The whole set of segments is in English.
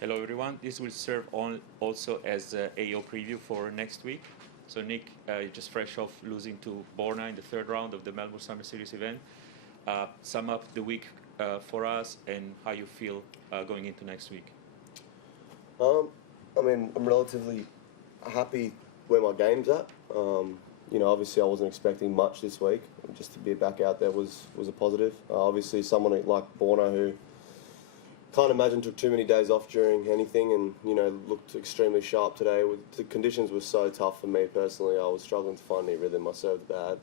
Hello, everyone. This will serve also as a AO preview for next week. So, Nick, just fresh off losing to Borna in the third round of the Melbourne Summer Series event, sum up the week for us and how you feel going into next week. Um, I mean, I'm relatively happy where my game's at. Obviously I wasn't expecting much this week. Just to be back out there was a positive. Obviously, someone like Borna who can't imagine took too many days off during anything, and looked extremely sharp today. The conditions were so tough for me personally. I was struggling to find any rhythm. I served bad,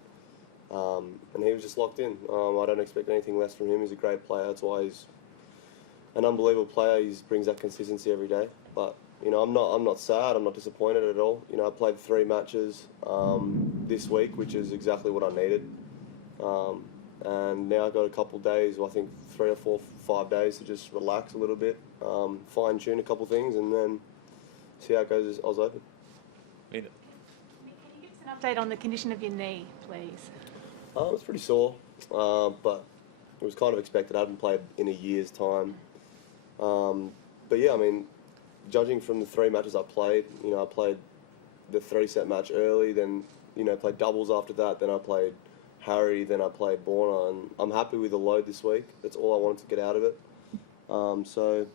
and he was just locked in. I don't expect anything less from him. He's a great player. That's why he's an unbelievable player. He brings that consistency every day. But I'm not sad. I'm not disappointed at all. I played 3 matches this week, which is exactly what I needed. And now I've got a couple of days, I think 3 or 4, 5 days to just relax a little bit, fine tune a couple of things, and then see how it goes as Oz Open. Linda. Can you give us an update on the condition of your knee, please? It was pretty sore, but it was kind of expected. I hadn't played in a year's time. But yeah, I mean, judging from the 3 matches I played, I played the 3-set match early, then played doubles after that, then I played Harry, then I played Borna, and I'm happy with the load this week. That's all I wanted to get out of it. So,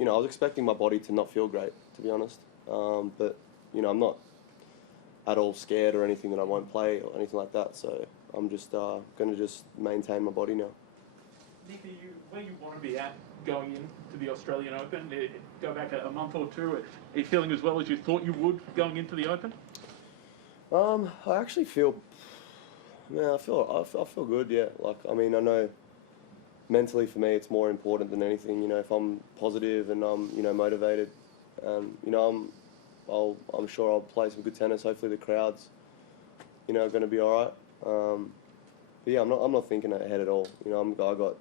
I was expecting my body to not feel great, to be honest. But, I'm not at all scared or anything that I won't play or anything like that. So I'm just going to just maintain my body now. Nick, are you where you want to be at going into the Australian Open? Go back a month or two. Are you feeling as well as you thought you would going into the Open? I actually feel, I feel good. Yeah, I know mentally for me it's more important than anything. If I'm positive and I'm motivated, and I'm sure I'll play some good tennis. Hopefully the crowds, are going to be all right. But yeah, I'm not thinking ahead at all. I got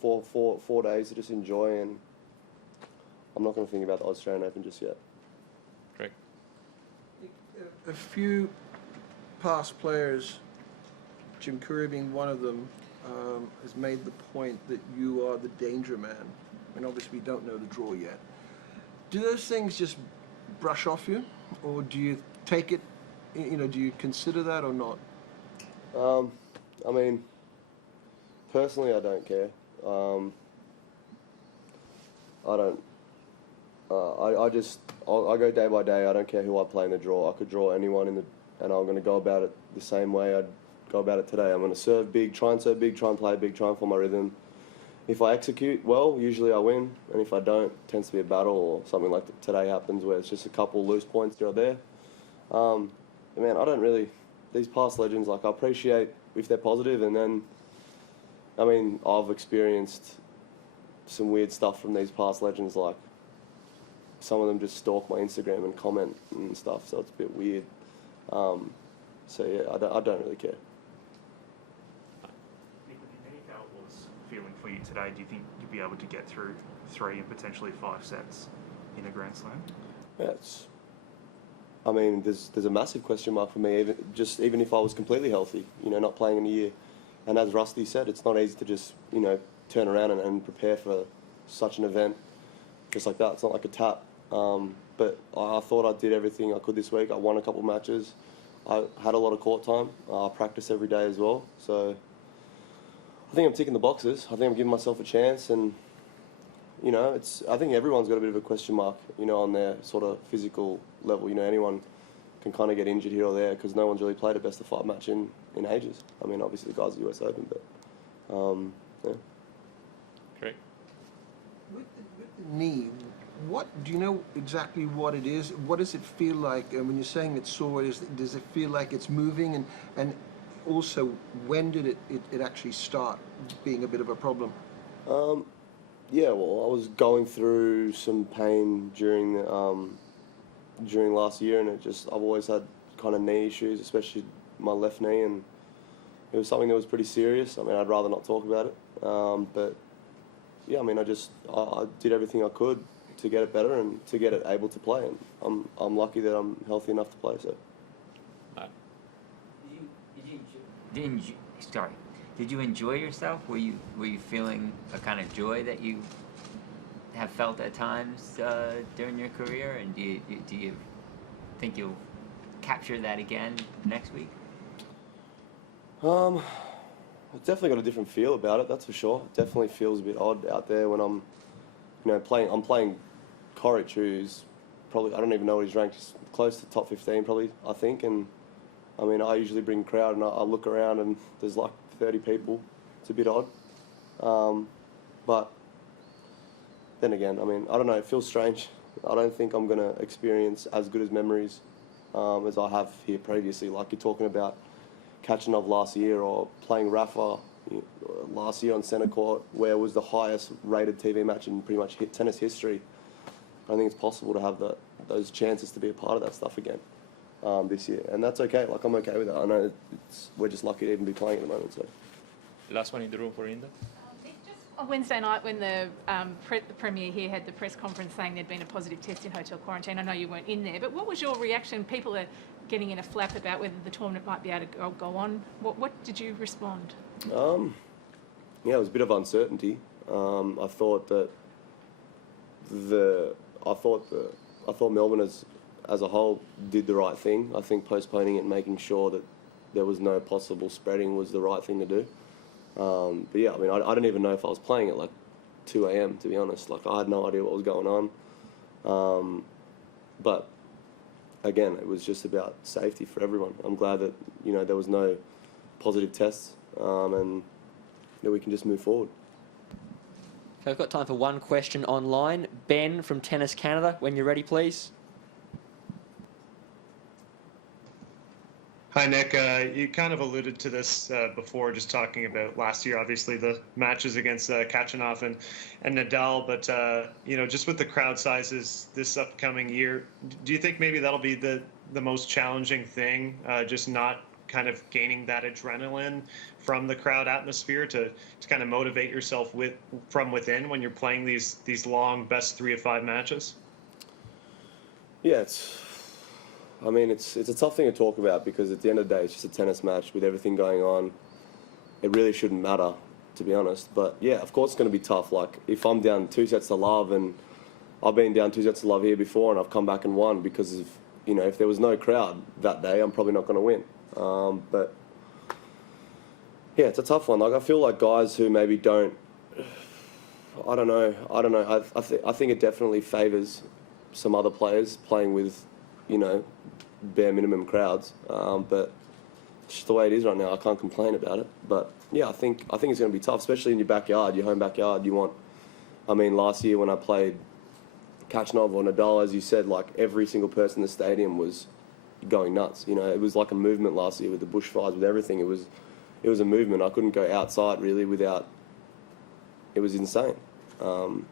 four days to just enjoy, and I'm not going to think about the Australian Open just yet. Greg. A few past players, Jim Courier being one of them, has made the point that you are the danger man. And obviously we don't know the draw yet. Do those things just brush off you, or do you take it, do you consider that or not? I mean, personally I don't care. I don't. I go day by day. I don't care who I play in the draw. I could draw anyone and I'm going to go about it the same way I'd go about it today. I'm going to serve big, try and play big, try and find my rhythm. If I execute well, usually I win, and if I don't, it tends to be a battle or something like today happens where it's just a couple loose points here or there. Man, I don't really. These past legends, I appreciate if they're positive, and then, I've experienced some weird stuff from these past legends, like some of them just stalk my Instagram and comment and stuff, so it's a bit weird. So yeah, I don't really care. Nick, with your knee, how it was feeling for you today, do you think you'd be able to get through 3 and potentially 5 sets in a Grand Slam? Yeah, there's a massive question mark for me, even if I was completely healthy, not playing in a year. And as Rusty said, it's not easy to just, turn around and prepare for such an event just like that. It's not like a tap. But I thought I did everything I could this week. I won a couple of matches. I had a lot of court time. I practice every day as well. So I think I'm ticking the boxes. I think I'm giving myself a chance, and I think everyone's got a bit of a question mark, on their sort of physical level. Anyone can kind of get injured here or there because no one's really played a best of 5 match in ages. Obviously the guys at the US Open, but yeah. Great. With the knee, what do you know exactly what it is? What does it feel like? And when you're saying it's sore, does it feel like it's moving? And also, when did it actually start being a bit of a problem? Yeah, well, I was going through some pain during last year, and I've always had kind of knee issues, especially my left knee, and it was something that was pretty serious. I'd rather not talk about it, but yeah, I did everything I could to get it better and to get it able to play, and I'm lucky that I'm healthy enough to play. So. Did you enjoy yourself? Were you feeling a kind of joy that you have felt at times during your career, and do you think you'll capture that again next week? I've definitely got a different feel about it. That's for sure. It definitely feels a bit odd out there when I'm, playing. I'm playing Coric, who's probably, I don't even know what he's ranked. He's close to top 15, probably, I think. And I mean, I usually bring a crowd, and I look around, and there's like 30 people. It's a bit odd. But then again, I mean, I don't know. It feels strange. I don't think I'm going to experience as good as memories as I have here previously. Like you're talking about Kachanov last year, or playing Rafa last year on centre court, where it was the highest rated TV match in pretty much tennis history. I think it's possible to have those chances to be a part of that stuff again this year, and that's okay. Like I'm okay with that. I know we're just lucky to even be playing at the moment. So. Last one in the room for Inda. On Wednesday night, when the Premier here had the press conference saying there'd been a positive test in hotel quarantine, I know you weren't in there, but what was your reaction? People are getting in a flap about whether the tournament might be able to go on. What did you respond? Yeah, it was a bit of uncertainty. I thought Melbourne as a whole did the right thing. I think postponing it and making sure that there was no possible spreading was the right thing to do. But yeah, I mean, I don't even know if I was playing at like 2 a.m. to be honest. Like I had no idea what was going on. But again, it was just about safety for everyone. I'm glad that there was no positive tests, and we can just move forward. Okay, I've got time for one question online. Ben from Tennis Canada, when you're ready, please. Hi, Nick. You kind of alluded to this before, just talking about last year, obviously, the matches against Kachanov and Nadal. But, just with the crowd sizes this upcoming year, do you think maybe that'll be the most challenging thing, just not kind of gaining that adrenaline from the crowd atmosphere to kind of motivate yourself from within when you're playing these long best 3 of 5 matches? Yeah, it's a tough thing to talk about because at the end of the day, it's just a tennis match with everything going on. It really shouldn't matter, to be honest. But yeah, of course it's going to be tough. Like if I'm down 2 sets to love, and I've been down 2 sets to love here before, and I've come back and won because of if there was no crowd that day, I'm probably not going to win. But yeah, it's a tough one. Like I feel like guys who maybe don't. I don't know. I think it definitely favours some other players playing with, bare minimum crowds. But it's just the way it is right now. I can't complain about it. But yeah, I think it's going to be tough, especially in your backyard, your home backyard. Last year when I played Kachanov or Nadal, as you said, like every single person in the stadium was going nuts. It was like a movement last year with the bushfires, with everything. It was a movement. I couldn't go outside really without. It was insane. And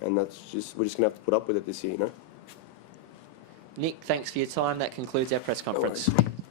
we're just going to have to put up with it this year, Nick, thanks for your time. That concludes our press conference. No worries.